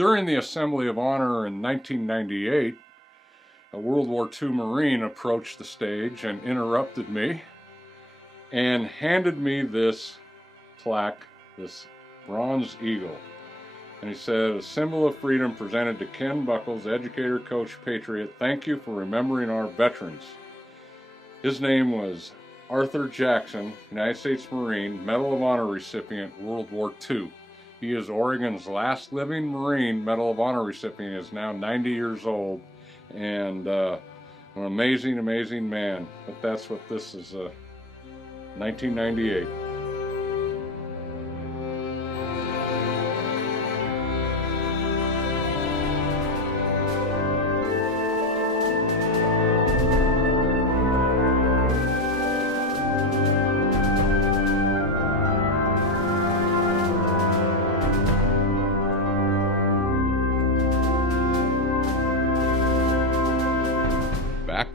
During the Assembly of Honor in 1998, a World War II Marine approached the stage and interrupted me and handed me this plaque, this bronze eagle. And he said, "A symbol of freedom presented to Ken Buckles, educator, coach, patriot. Thank you for remembering our veterans." His name was Arthur Jackson, United States Marine, Medal of Honor recipient, World War II. He is Oregon's last living Marine Medal of Honor recipient. He is now 90 years old, and an amazing, amazing man. But that's what this is, 1998.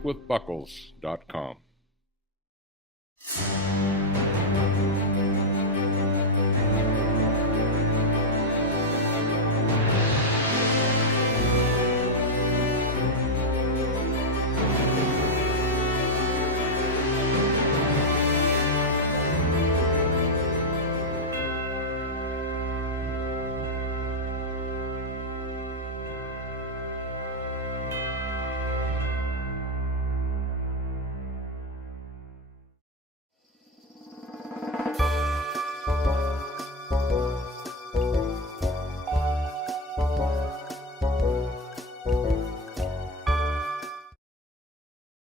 backwithbuckles.com.